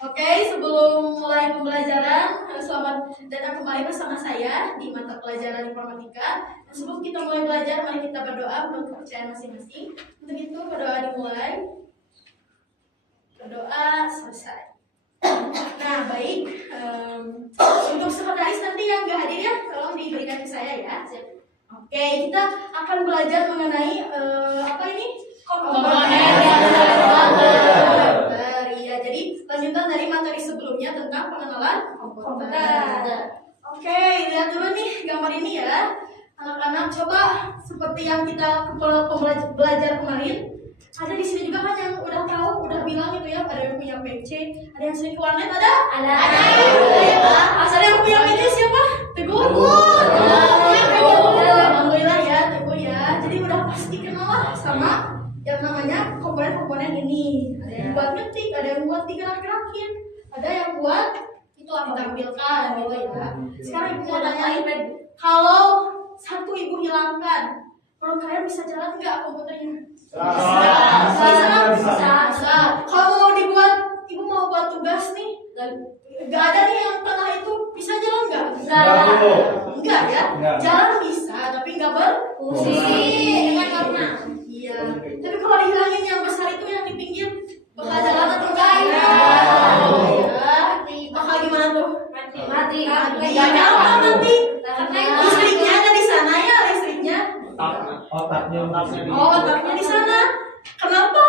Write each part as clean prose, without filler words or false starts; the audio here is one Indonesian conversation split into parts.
Oke, sebelum mulai pembelajaran, selamat datang kembali bersama saya di mata pelajaran informatika. Dan sebelum kita mulai belajar, mari kita berdoa menurut kepercayaan masing-masing. Untuk itu, berdoa dimulai. Berdoa selesai. Nah, baik. Untuk sekretaris nanti yang nggak hadir ya, tolong diberikan ke saya ya. Oke, kita akan belajar mengenai apa ini? Komponen iya, jadi lanjutan dari materi sebelumnya tentang pengenalan komputer. Oke, lihat dulu nih gambar ini ya. Anak-anak coba seperti yang kita belajar kemarin. Ada di sini juga kan yang udah tahu, udah bilang itu ya, ada yang punya PC, ada yang sering ke warnet, ada ya. Ada yang punya PC siapa? Teguh. Alhamdulillah ya, Teguh ya. Jadi udah pasti kenal lah sama yang namanya komponen-komponen ini. Ada yang buat ngetik, ada yang buat digerak-gerakin, ada yang buat itu ditampilkan gitu ya. Sekarang ibu mau tanya, kalau satu ibu hilangkan, menurut kalian bisa jalan nggak komputernya? Bisa. Kalau mau dibuat, ibu mau buat tugas nih, nggak ada nih yang tengah itu, bisa jalan nggak? Enggak ya? Jalan bisa, tapi nggak berfungsi. Karena iya. Tapi kalau dihilangin yang besar itu yang di pinggir, bakal jalan atau enggak? Bakal gimana tuh? Mati. Nggak nyala nanti. Listriknya ada di sana ya, listriknya. Otaknya di sana. Kenapa?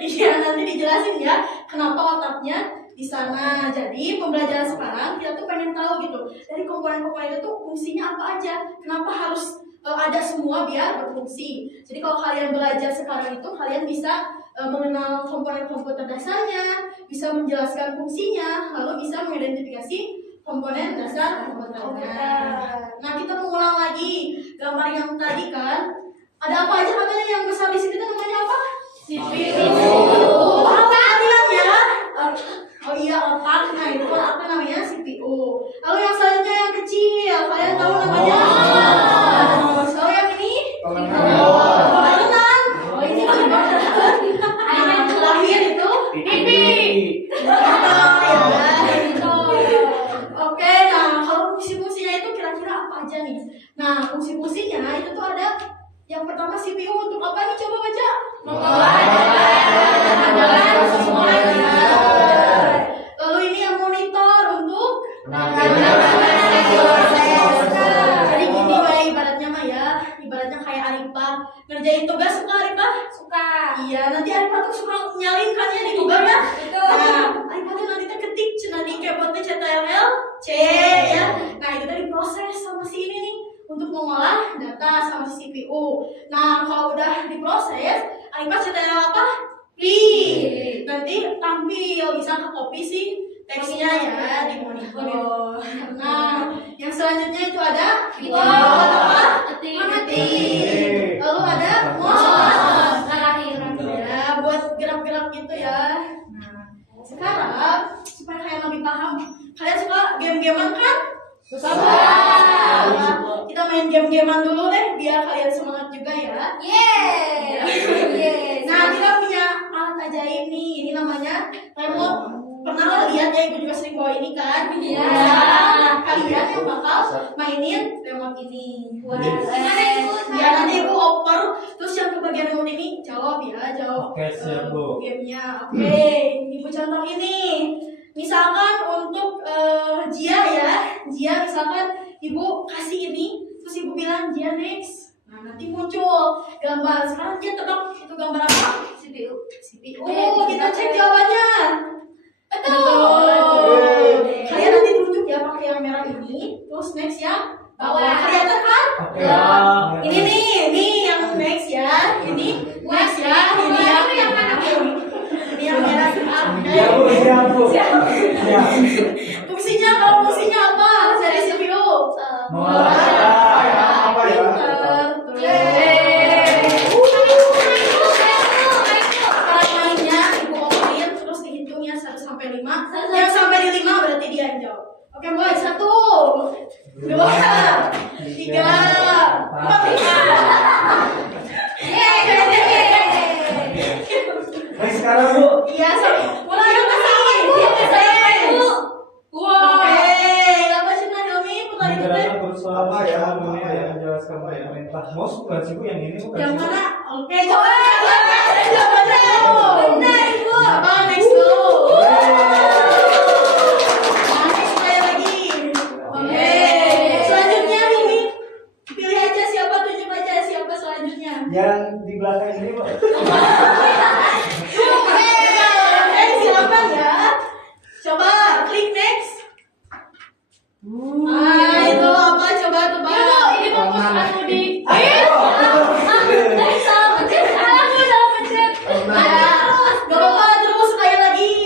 Iya, nanti dijelasin ya. Kenapa otaknya di sana. Jadi pembelajaran sekarang kita tuh pengen tahu gitu dari komponen-komponen itu fungsinya apa aja. Kenapa harus ada semua biar berfungsi. Jadi kalau kalian belajar sekarang itu kalian bisa mengenal komponen komputer dasarnya, bisa menjelaskan fungsinya, lalu bisa mengidentifikasi komponen dasar komputernya. Nah, kita mengulang lagi gambar yang tadi kan. Ada apa aja katanya yang besar di sini itu namanya apa? CPU. Apa kalian ya? Oh iya, otak. Nah, itu apa namanya? CPU. Lalu yang selanjutnya yang kecil, kalian tahu namanya? So yang ini? Pengenalan. Oh, ini pengenalan. Lahir itu? Pipi. Oke, nah kalau fungsi-fungsinya itu kira-kira apa aja nih? Nah, fungsi-fungsinya itu tuh ada yang pertama CPU untuk apa nih? Coba baca. Lalu ini yang monitor untuk jadi gini kayak ibaratnya mah ya, ibaratnya kayak Arifah ngerjain tugas. Suka Arifah? Suka. Iya, nanti Arifah tuh suka nyalin kan ya di Google ya. Nah, Arifah tuh nanti ketik di keyboardnya CTRL C ya. Nah, itu tadi diproses sama si ini nih untuk mengolah data sama si CPU. Nah, kalau udah diproses, Arifah CTRL apa? P. Nanti tampil, bisa ke copy sih teksnya ya di monitor. Nah, yang selanjutnya itu ada keyboard apa? Ketik. Lalu ada mouse. Ya, buat gerak-gerak gitu ya. Nah, sekarang supaya kalian lebih paham, kalian suka game-gamean kan? Suka. Kita main game-gamean dulu deh biar kalian semangat juga ya. Nah, kita punya alat ajaib nih. Ini namanya remote. Pernah lihat ya, ibu juga sering bawa ini kan? Iya. Kalian yang bakal mainin remote ini. Gimana ibu? Ya nanti ibu oper, terus yang ke bagian remote ini jawab ya, jawab. Oke, siap bu. Gamenya. Oke, ibu contoh ini. Misalkan untuk Jia ya, Jia misalkan ibu kasih ini, terus ibu bilang Jia next. Nah, nanti muncul gambar. Sekarang dia tebak itu gambar apa? CPU. Kita cek jawabannya. Betul. Kalian nanti tunjuk ya pakai yang merah ini, terus next yang bawah. Kelihatan kan? Ini nih yang next ya. Ini next ya. Ini yang mana? Ini yang merah. Iya bu. Fungsinya apa? Dari CPU. Apa ya? Yang sampai di 5 berarti dia yang jawab. Oke, mulai 1, 2, 3, 4, 5. Sekarang bu. Iya, mulai yuk kasih. Bos, bukan sih Bu, yang ini bukan Yang sih, Bu. mana? Oke, coba. Jawabannya. Benar, Ibu. Apa? Next go. Next sekali lagi. Oke. Selanjutnya ini pilih aja siapa, tunjuk aja siapa selanjutnya. Yang di belakang ini Bu. Oke, silakan ya. Coba klik next. Itu apa? Coba tebak. Ini fokus aku di. Salah pencet. Ya, gak apa-apa, terus sekali lagi.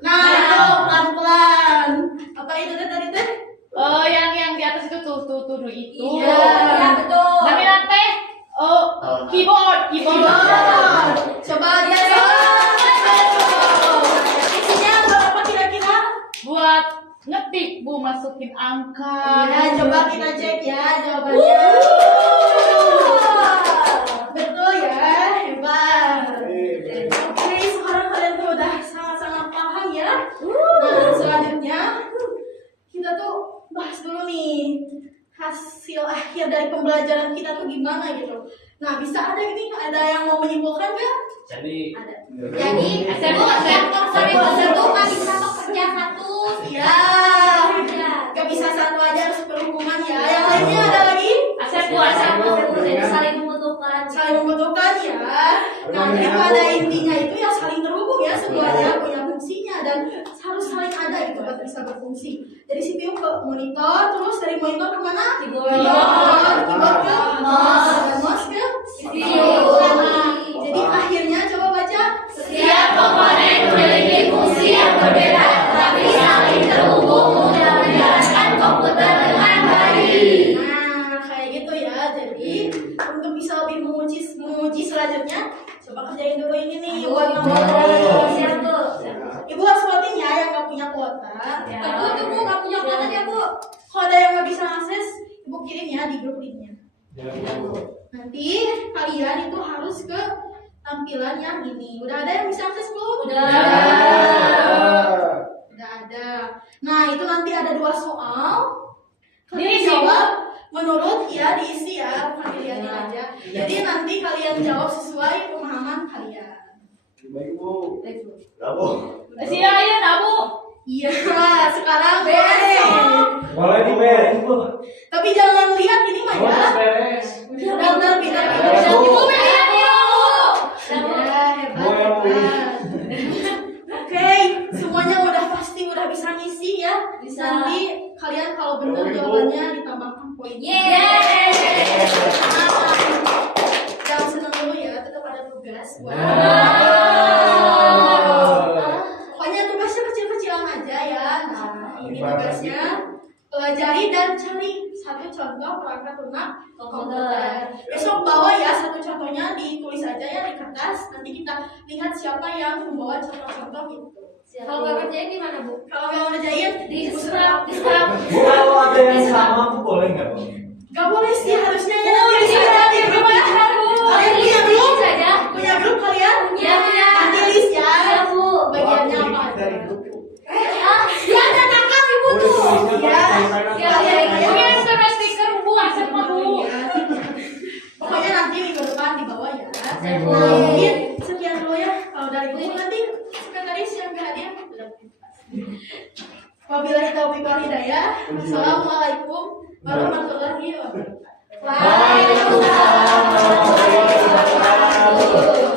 Nah, itu pelan-pelan. Apa itu tadi teh? Oh, yang di atas itu tuh itu. Iya, betul. Tapi nanti keyboard. Coba dia isinya buat apa kira-kira? Buat ngetik Bu, masukin angka. Ya, coba kita cek ya jawabannya. Betul ya, hebat. Oke, sekarang kalian tuh udah sangat-sangat paham ya. Nah, selanjutnya kita tuh bahas dulu nih hasil akhir dari pembelajaran kita tuh gimana gitu. Nah, bisa ada ini, ada yang mau menyimpulkan nggak? Jadi Ada. Jadi, satu kali sama kerja satu. Ya, gak bisa satu aja harus berhubungan ya. Yang lainnya ada lagi? Jadi saling membutuhkan ya. Nah, jadi pada intinya itu ya saling terhubung ya, semuanya punya fungsinya dan harus saling ada itu buat bisa berfungsi. Dari CPU ke monitor, terus dari monitor kemana? Keyboard ke mouse, dan mouse ke CPU. Nah, jadi akhirnya coba baca. setiap komponen memiliki fungsi yang berbeda, tapi saling terhubung untuk menjalankan komputer dengan baik. Nah, kayak gitu ya. Jadi untuk bisa lebih menguji selanjutnya, coba kerjain dulu ini nih buat nomor. Siap Bu. Ibu harus voting ya yang nggak punya kuota. Ya. Ibu nggak punya kuota ya Bu. Kalau ada yang nggak bisa akses, Ibu kirim ya di grup linknya. Nanti kalian itu harus ke tampilan yang ini. Udah ada yang bisa akses belum? Udah ada. Nah, itu nanti ada 2 soal. Kalian Diisi, jawab menurut ya diisi ya, bukan dilihatin aja. Jadi nanti kalian jawab sesuai pemahaman kalian. baik Bu. Bravo. Sini aja, Bu. Iya, sekarang besok. Boleh diberes Bu. Tapi jangan lihat ini mah ya. Beres. Pintar. Ibu lihat yuk. Ya, hebat. Oke, semuanya udah bisa ngisi ya. Bisa. Nanti kalian kalau benar jawabannya ditambahkan poinnya. Jangan senang dulu ya, tetap ada tugas. Pokoknya tugasnya kecil-kecilan aja ya. Nah, ini tugasnya pelajari dan cari satu contoh perangkat lunak komputer. Besok bawa ya satu contohnya, ditulis aja ya di kertas. Nanti kita lihat siapa yang membawa contoh-contoh itu. Kalau nggak kerjain gimana Bu? Kalau nggak ngerjain, Di Bu scrap. Bu, kalau ada yang sama Bu boleh nggak Bu? Gak boleh sih, harusnya ya nanti aja di grup ya. Kalian punya grup? Punya grup kalian? Iya, punya. Nanti list ya. Bu. Bagiannya Wah, apa? dari grup Bu. Ya ada nakal ibu Boleh tuh. tulisnya Ya. pakai Kalian Mungkin SMS stiker Bu, WhatsApp Bu. Pokoknya nanti minggu depan dibawa ya. Bu. Nah, mungkin sekian dulu ya. Kalau dari Bu nanti sekretaris yang berhadiah. Wabillahi taufiq wal hidayah. Wassalamualaikum warahmatullahi wabarakatuh. Waalaikumsalam warahmatullahi wabarakatuh.